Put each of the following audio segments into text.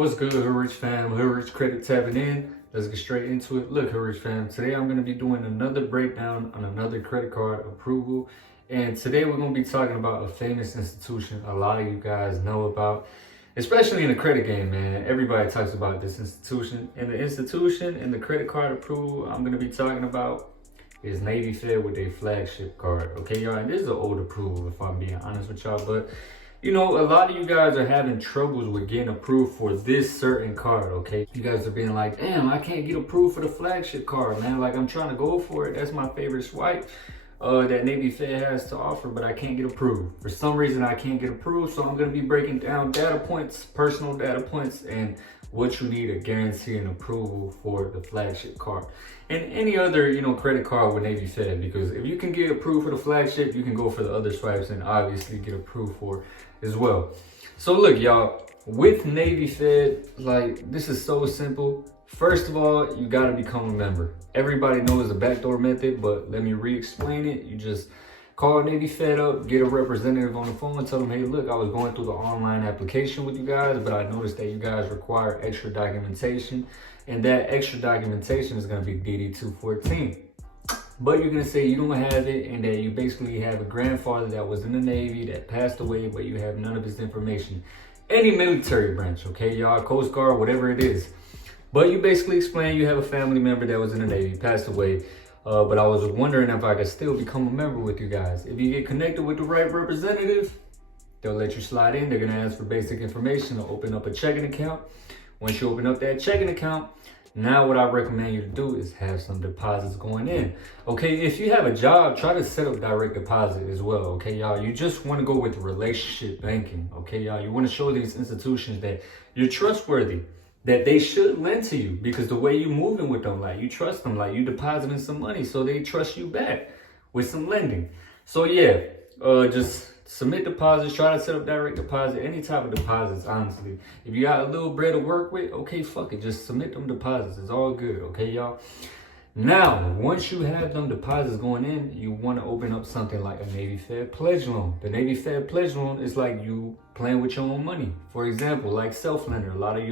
What's good, Hood Rich fam? Hood Rich Credit tapping in. Let's get straight into it. Look, Hood Rich fam, today I'm going to be doing another breakdown on another credit card approval. And today we're going to be talking about a famous institution a lot of you guys know about, especially in the credit game, man. Everybody talks about this institution. And the institution and the credit card approval I'm going to be talking about is Navy Fed with their Flagship card. Okay, y'all? And this is an old approval, if I'm being honest with y'all. But you know, a lot of you guys are having troubles with getting approved for this certain card, okay? You guys are being like, damn, I can't get approved for the Flagship card, man. Like, I'm trying to go for it. That's my favorite swipe that Navy Fed has to offer, but I can't get approved. For some reason, I can't get approved, so I'm going to be breaking down data points, personal data points, and what you need to guarantee an approval for the Flagship card. And any other, you know, credit card with Navy Fed, because if you can get approved for the Flagship, you can go for the other swipes and obviously get approved for as well. So look, y'all, with Navy Fed, like, this is so simple. First of all, you got to become a member. Everybody knows the backdoor method, but let me re-explain it. You just call Navy Fed up, get a representative on the phone and tell them, hey, look, I was going through the online application with you guys, but I noticed that you guys require extra documentation, and that extra documentation is going to be DD-214. But you're going to say you don't have it, and that you basically have a grandfather that was in the Navy that passed away, but you have none of his information. Any military branch, okay, y'all, Coast Guard, whatever it is. But you basically explain you have a family member that was in the Navy, passed away. But I was wondering if I could still become a member with you guys. If you get connected with the right representative, they'll let you slide in. They're going to ask for basic information to open up a checking account. Once you open up that checking account, now what I recommend you to do is have some deposits going in. Okay, if you have a job, try to set up direct deposit as well. Okay, y'all, you just want to go with relationship banking. Okay, y'all, you want to show these institutions that you're trustworthy, that they should lend to you, because the way you're moving with them, like, you trust them, like, you depositing some money, so they trust you back with some lending. So yeah, just submit deposits, try to set up direct deposit, any type of deposits, honestly. If you got a little bread to work with, okay, fuck it, just submit them deposits. It's all good, okay, y'all? Now, once you have them deposits going in, you want to open up something like a Navy Fed pledge loan. The Navy Fed pledge loan is like you playing with your own money. For example, like self-lender. A lot of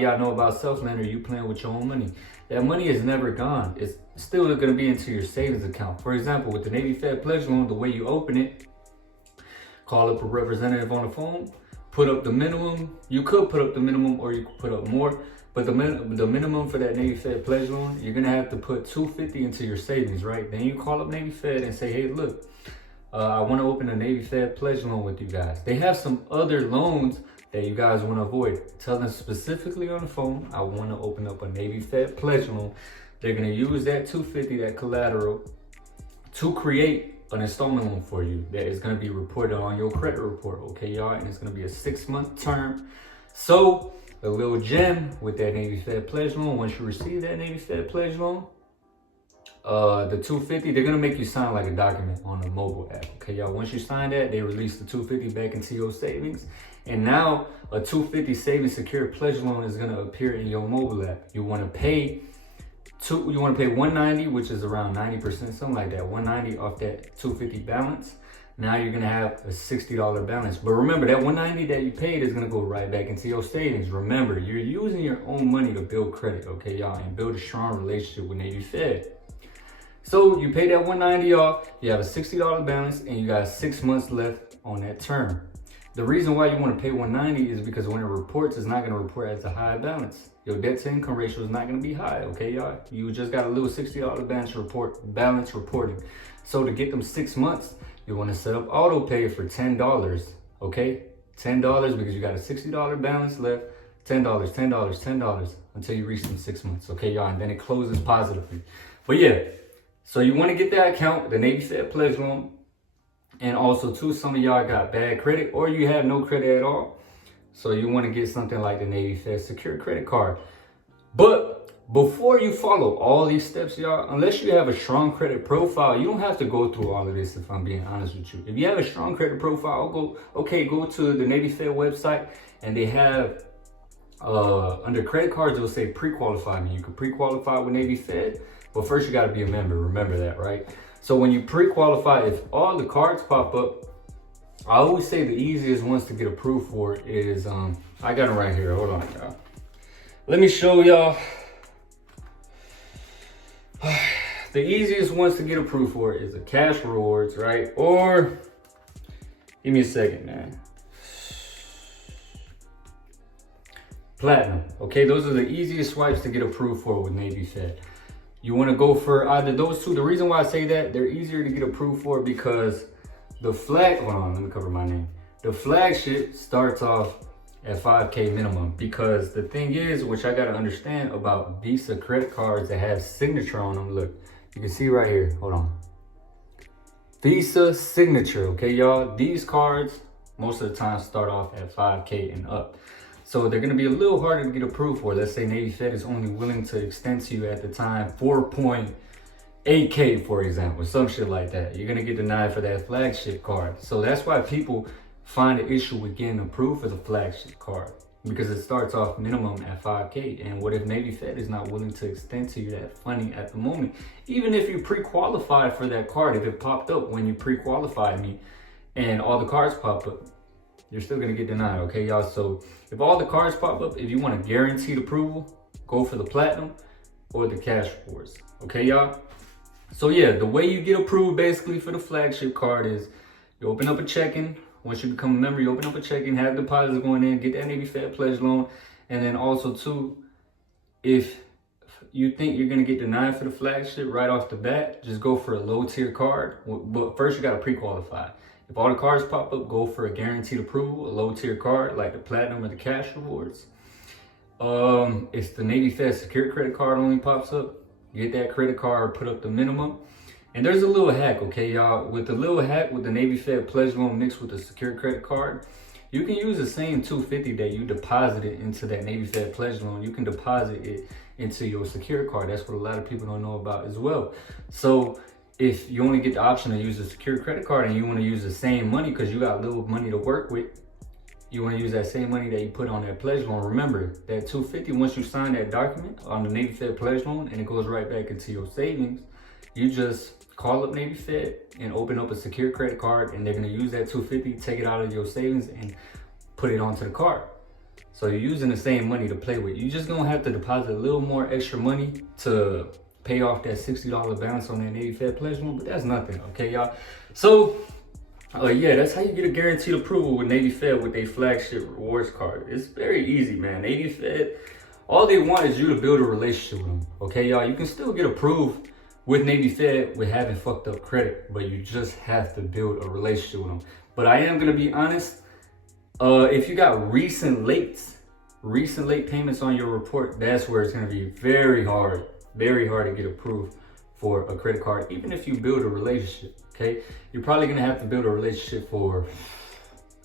y'all know about self-lender. You playing with your own money. That money is never gone. It's still going to be into your savings account. For example, with the Navy Fed pledge loan, the way you open it, call up a representative on the phone, put up the minimum. You could put up the minimum, or you could put up more. But the minimum for that Navy Fed pledge loan, you're gonna have to put $250 into your savings, right? Then you call up Navy Fed and say, hey, look, I want to open a Navy Fed pledge loan with you guys. They have some other loans that you guys want to avoid. Tell them specifically on the phone, I want to open up a Navy Fed pledge loan. They're gonna use that $250, that collateral, to create an installment loan for you that is going to be reported on your credit report, okay, y'all? And it's going to be a 6-month term. So a little gem with that Navy Fed pledge loan, once you receive that Navy Fed pledge loan, the $250, they're going to make you sign like a document on a mobile app, okay, y'all? Once you sign that, they release the $250 back into your savings, and now a $250 savings secured pledge loan is going to appear in your mobile app. You want to pay $190, which is around 90%, something like that. $190 off that $250 balance. Now you're gonna have a $60 balance. But remember, that $190 that you paid is gonna go right back into your savings. Remember, you're using your own money to build credit, okay, y'all, and build a strong relationship with Navy Fed. So you pay that $190 off, you have a $60 balance, and you got 6 months left on that term. The reason why you want to pay $190 is because when it reports, it's not going to report as a high balance. Your debt to income ratio is not going to be high, okay, y'all? You just got a little $60 balance reporting. So to get them 6 months, you want to set up auto pay for $10, okay? $10 because you got a $60 balance left. $10, $10, $10 until you reach them 6 months, okay, y'all? And then it closes positively. But yeah, so you want to get that account, the Navy Fed pledge loan. And also, too, some of y'all got bad credit or you have no credit at all. So you want to get something like the Navy Fed secure credit card. But before you follow all these steps, y'all, unless you have a strong credit profile, you don't have to go through all of this, if I'm being honest with you. If you have a strong credit profile, go to the Navy Fed website, and they have, under credit cards, it'll say pre-qualify me. You can pre-qualify with Navy Fed, but first you got to be a member. Remember that, right? So when you pre-qualify, if all the cards pop up, I always say the easiest ones to get approved for is I got them right here. Hold on, y'all. Let me show y'all. The easiest ones to get approved for is the cash rewards, right? Or, give me a second, man. Platinum, okay? Those are the easiest swipes to get approved for with Navy Fed. You want to go for either those two. The reason why I say that, they're easier to get approved for because the hold on, let me cover my name. The Flagship starts off at 5K minimum, because the thing is, which I got to understand about Visa credit cards that have signature on them, look, you can see right here, hold on. Visa signature, okay, y'all? These cards, most of the time, start off at 5K and up. So they're gonna be a little harder to get approved for. Let's say Navy Fed is only willing to extend to you at the time 4.8K, for example, some shit like that. You're gonna get denied for that Flagship card. So that's why people find an issue with getting approved for the Flagship card, because it starts off minimum at 5K. And what if Navy Fed is not willing to extend to you that funding at the moment? Even if you pre-qualified for that card, if it popped up when you pre-qualified me and all the cards pop up, you're still gonna get denied, okay, y'all? So if all the cards pop up, if you want a guaranteed approval, go for the platinum or the cash rewards, okay, y'all? So yeah, the way you get approved basically for the Flagship card is you open up a checking. Once you become a member, you open up a checking, have deposits going in, get that Navy Fed pledge loan. And then also too, if you think you're gonna get denied for the Flagship right off the bat, just go for a low tier card. But first you gotta pre-qualify. If all the cards pop up, go for a guaranteed approval, a low tier card like the platinum or the cash rewards. If the Navy Fed secure credit card only pops up, get that credit card, put up the minimum. And there's a little hack, okay, y'all? With the little hack with the Navy Fed pledge loan mixed with the secure credit card, you can use the same $250 that you deposited into that Navy Fed pledge loan. You can deposit it into your secure card. That's what a lot of people don't know about as well. So if you only get the option to use a secure credit card and you want to use the same money because you got little money to work with, you want to use that same money that you put on that pledge loan. Remember that $250, once you sign that document on the Navy Fed pledge loan and it goes right back into your savings, you just call up Navy Fed and open up a secure credit card, and they're going to use that $250, take it out of your savings and put it onto the card. So you're using the same money to play with. You just going to have to deposit a little more extra money to pay off that $60 balance on that Navy Fed pledge loan, but that's nothing, okay, y'all? So yeah, that's how you get a guaranteed approval with Navy Fed with a Flagship rewards card. It's very easy, man. Navy Fed, all they want is you to build a relationship with them, okay, y'all? You can still get approved with Navy Fed with having fucked up credit, but you just have to build a relationship with them. But I am gonna be honest, if you got recent late payments on your report, that's where it's gonna be very hard to get approved for a credit card, even if you build a relationship, okay? You're probably gonna have to build a relationship for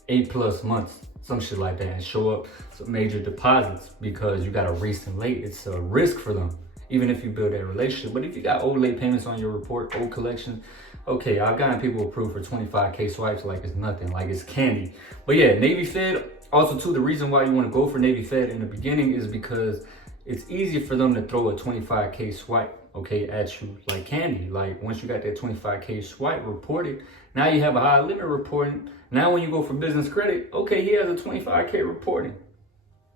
8+ months, some shit like that, and show up some major deposits because you got a recent late. It's a risk for them, even if you build that relationship. But if you got old late payments on your report, old collection, okay, I've gotten people approved for 25K swipes like it's nothing, like it's candy. But yeah, Navy Fed, also too, the reason why you want to go for Navy Fed in the beginning is because it's easy for them to throw a 25K swipe, okay, at you like candy. Like once you got that 25K swipe reported, now you have a high limit reporting. Now when you go for business credit, okay, he has a 25K reporting.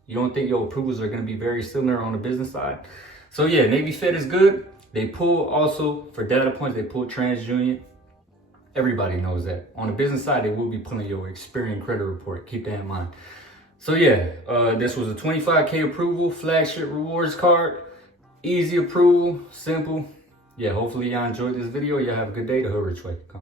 You don't think your approvals are going to be very similar on the business side? So yeah, Navy Fed is good. They pull also for data points, they pull TransUnion. Everybody knows that. On the business side, they will be pulling your Experian credit report. Keep that in mind. So yeah, this was a 25K approval, Flagship rewards card. Easy approval, simple. Yeah, hopefully y'all enjoyed this video. Y'all have a good day. The Hood Rich Way.